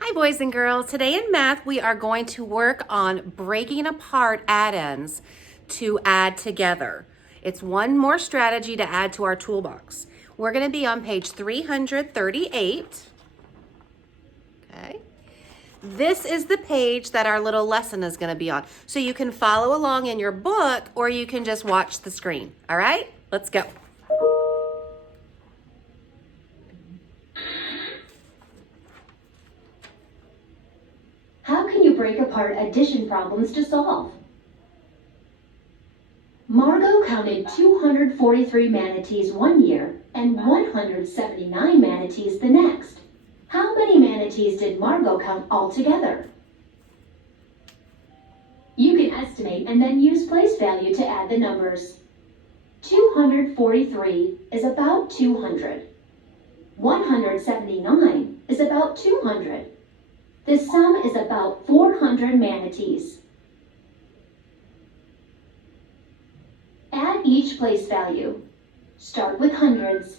Hi boys and girls. Today in math we are going to work on breaking apart addends to add together. It's one more strategy to add to our toolbox. We're going to be on page 338. Okay. This is the page that our little lesson is going to be on. So you can follow along in your book or you can just watch the screen. All right? Let's go. How can you break apart addition problems to solve? Margot counted 243 manatees one year and 179 manatees the next. How many manatees did Margot count altogether? You can estimate and then use place value to add the numbers. 243 is about 200. 179 is about 200. The sum is about 400 manatees. Add each place value. Start with hundreds.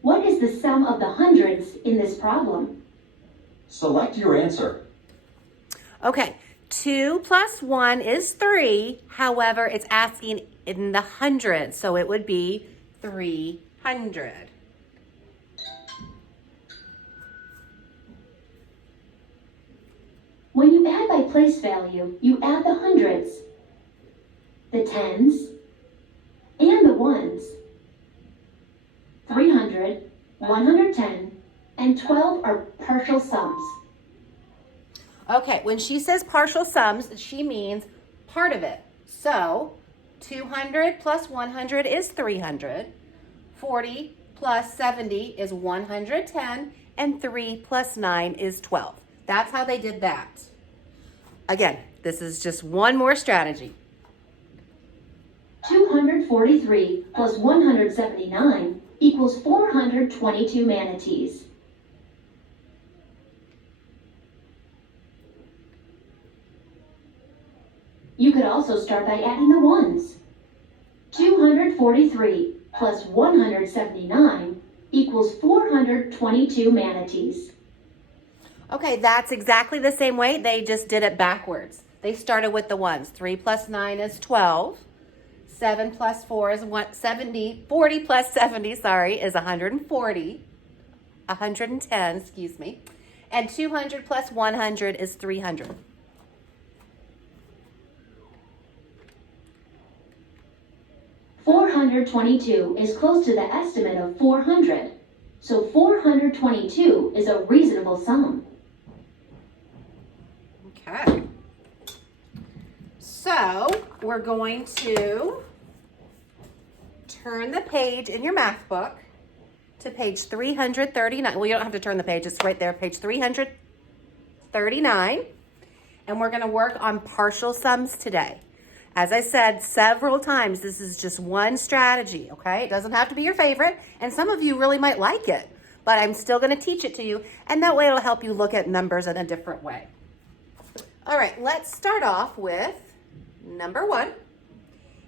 What is the sum of the hundreds in this problem? Select your answer. Okay, 2 plus 1 is 3. However, it's asking in the hundreds, so it would be 300. When you add by place value, you add the hundreds, the tens, and the ones. 300, 110, and 12 are partial sums. Okay, when she says partial sums, she means part of it. So 200 plus 100 is 300. 40 plus 70 is 110. And 3 plus 9 is 12. That's how they did that. Again, this is just one more strategy. 243 plus 179 equals 422 manatees. You could also start by adding the ones. 243 plus 179 equals 422 manatees. Okay, that's exactly the same way. They just did it backwards. They started with the ones. 3 plus 9 is 12. 7 plus 4 is 70. 40 plus 70, is 140. 110, excuse me. And 200 plus 100 is 300. $422 is close to the estimate of 400, so 422 is a reasonable sum. Okay. So we're going to turn the page in your math book to page 339. Well, you don't have to turn the page. It's right there, page 339. And we're going to work on partial sums today. As I said several times, this is just one strategy, okay? It doesn't have to be your favorite, and some of you really might like it, but I'm still going to teach it to you, and that way it'll help you look at numbers in a different way. All right, let's start off with number 1.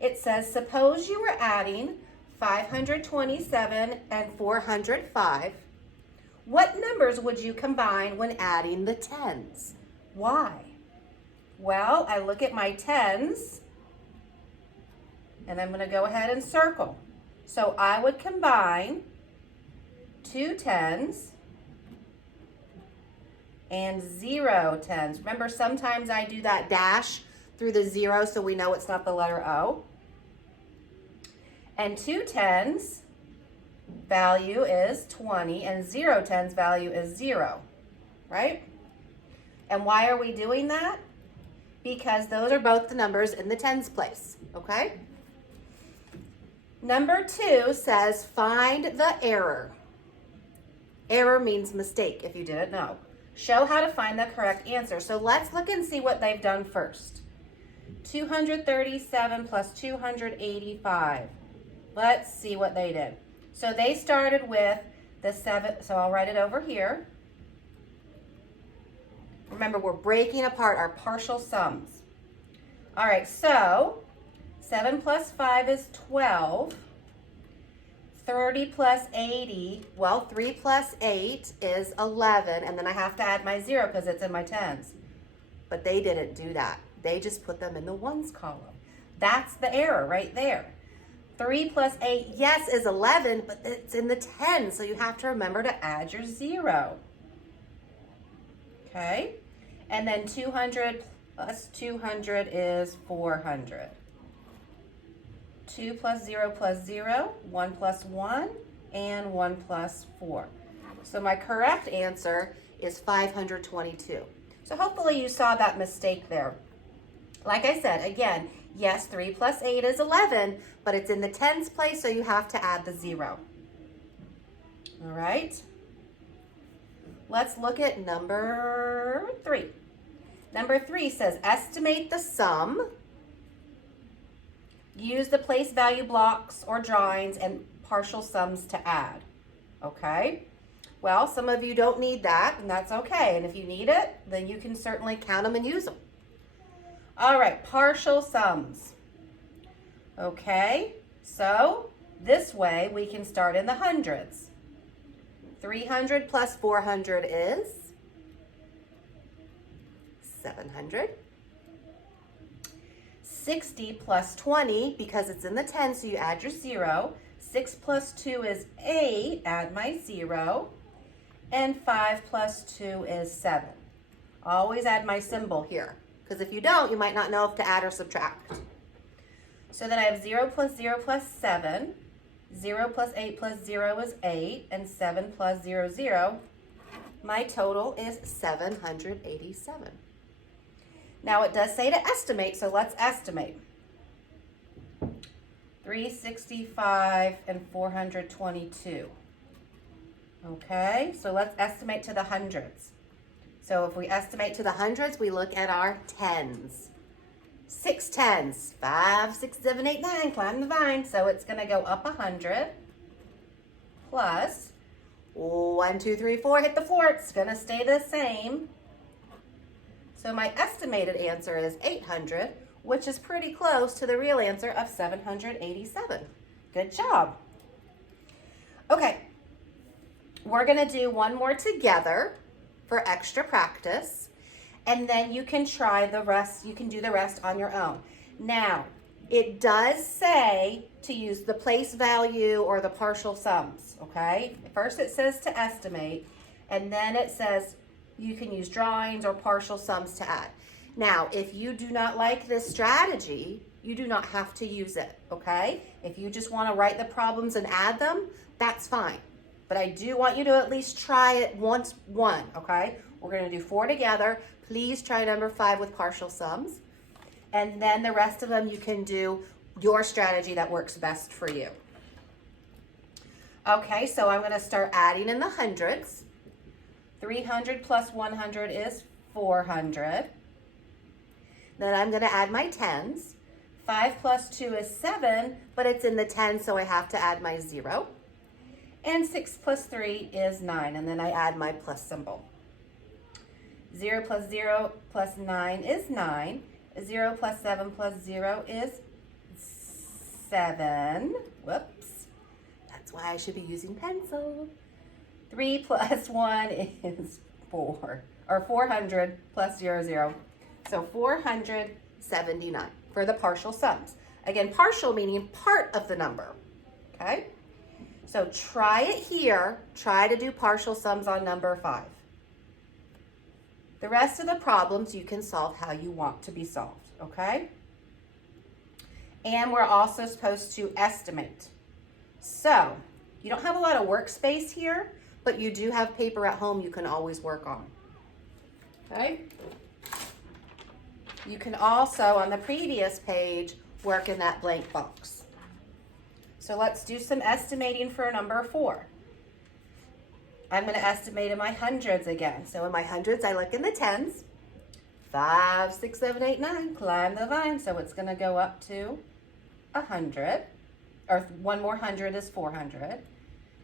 It says, suppose you were adding 527 and 405. What numbers would you combine when adding the tens? Why? Well, I look at my tens, and I'm going to go ahead and circle. So I would combine 2 tens and 0 tens. Remember, sometimes I do that dash through the 0 so we know it's not the letter O. And 2 tens value is 20 and 0 tens value is 0, right? And why are we doing that? Because those are both the numbers in the tens place, okay? Number 2 says find the error. Error means mistake, if you didn't know. Show how to find the correct answer. So let's look and see what they've done first. 237 plus 285. Let's see what they did. So they started with the 7, so I'll write it over here. Remember, we're breaking apart our partial sums. All right, so 7 plus 5 is 12. 30 plus 80, well, 3 plus 8 is 11, and then I have to add my 0 because it's in my tens. But they didn't do that. They just put them in the ones column. That's the error right there. 3 plus 8, yes, is 11, but it's in the tens, so you have to remember to add your 0. Okay? And then 200 plus 200 is 400. 2 plus 0 plus 0, 1 plus 1, and 1 plus 4. So my correct answer is 522. So hopefully you saw that mistake there. Like I said, again, yes, 3 plus 8 is 11, but it's in the tens place, so you have to add the 0. All right? Let's look at number 3. Number 3 says, estimate the sum. Use the place value blocks or drawings and partial sums to add. Okay? Well, some of you don't need that, and that's okay. And if you need it, then you can certainly count them and use them. All right, partial sums. Okay, so this way we can start in the hundreds. 300 plus 400 is 700. 60 plus 20, because it's in the 10, so you add your 0. 6 plus 2 is 8, add my 0. And 5 plus 2 is 7. Always add my symbol here, because if you don't, you might not know if to add or subtract. So then I have 0 plus 0 plus 7. 0 plus 8 plus 0 is 8. And 7 plus 0, 0. My total is 787. Now it does say to estimate, so let's estimate. 365 and 422. Okay, so let's estimate to the hundreds. So if we estimate to the hundreds, we look at our tens. 6 tens, 5, 6, 7, 8, 9, climb the vine. So it's gonna go up 100 plus 1, 2, 3, 4, hit the floor. It's gonna stay the same. So my estimated answer is 800, which is pretty close to the real answer of 787. Good job. Okay, we're gonna do one more together for extra practice, and then you can try the rest, you can do the rest on your own. Now, it does say to use the place value or the partial sums, okay? First it says to estimate, and then it says you can use drawings or partial sums to add. Now, if you do not like this strategy, you do not have to use it, okay? If you just want to write the problems and add them, that's fine. But I do want you to at least try it once, okay? We're going to do 4 together. Please try number 5 with partial sums. And then the rest of them you can do your strategy that works best for you. Okay, so I'm going to start adding in the hundreds. 300 plus 100 is 400. Then I'm going to add my tens. 5 plus 2 is 7, but it's in the 10, so I have to add my 0. And 6 plus 3 is 9, and then I add my plus symbol. 0 plus 0 plus 9 is 9. 0 plus 7 plus 0 is 7. Whoops. That's why I should be using pencil. 3 plus 1 is 4, or 400 plus 0, 0. So 479 for the partial sums. Again, partial meaning part of the number, okay? So try it here. Try to do partial sums on number 5. The rest of the problems you can solve how you want to be solved, okay? And we're also supposed to estimate. So you don't have a lot of workspace here, but you do have paper at home you can always work on, okay? You can also, on the previous page, work in that blank box. So let's do some estimating for number 4. I'm going to estimate in my hundreds again. So in my hundreds, I look in the tens. 5, 6, 7, 8, 9, climb the vine. So it's going to go up to 100, or one more 100 is 400.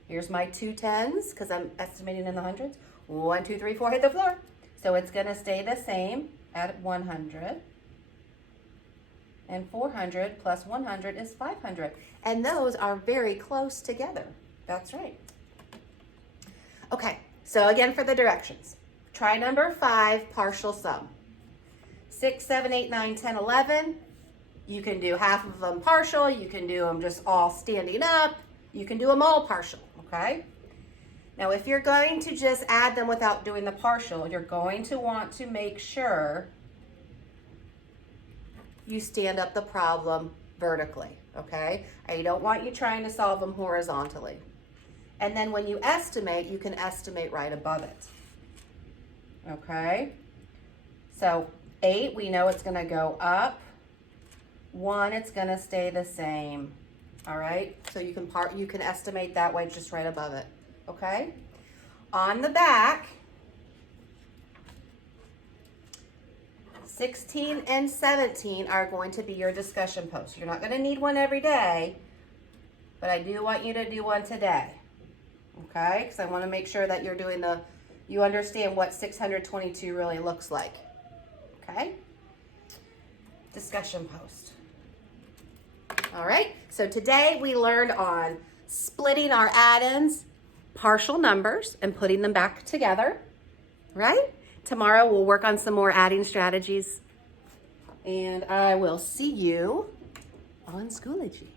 Here's my 2 tens, because I'm estimating in the hundreds. 1, 2, 3, 4, hit the floor. So it's going to stay the same at 100. And 400 plus 100 is 500. And those are very close together. That's right. Okay, so again for the directions. Try number 5, partial sum. 6, 7, 8, 9, 10, 11. You can do half of them partial. You can do them just all standing up. You can do them all partial, okay? Now, if you're going to just add them without doing the partial, you're going to want to make sure you stand up the problem vertically, okay? I don't want you trying to solve them horizontally. And then when you estimate, you can estimate right above it, okay? So 8, we know it's gonna go up. 1, it's gonna stay the same, all right? So you can estimate that way just right above it, okay? On the back, 16 and 17 are going to be your discussion posts. You're not going to need one every day, but I do want you to do one today, okay? Because I want to make sure that you're doing you understand what 622 really looks like, okay? Discussion post. All right, so today we learned on splitting our add-ins, partial numbers, and putting them back together, right? Tomorrow we'll work on some more adding strategies, and I will see you on Schoology.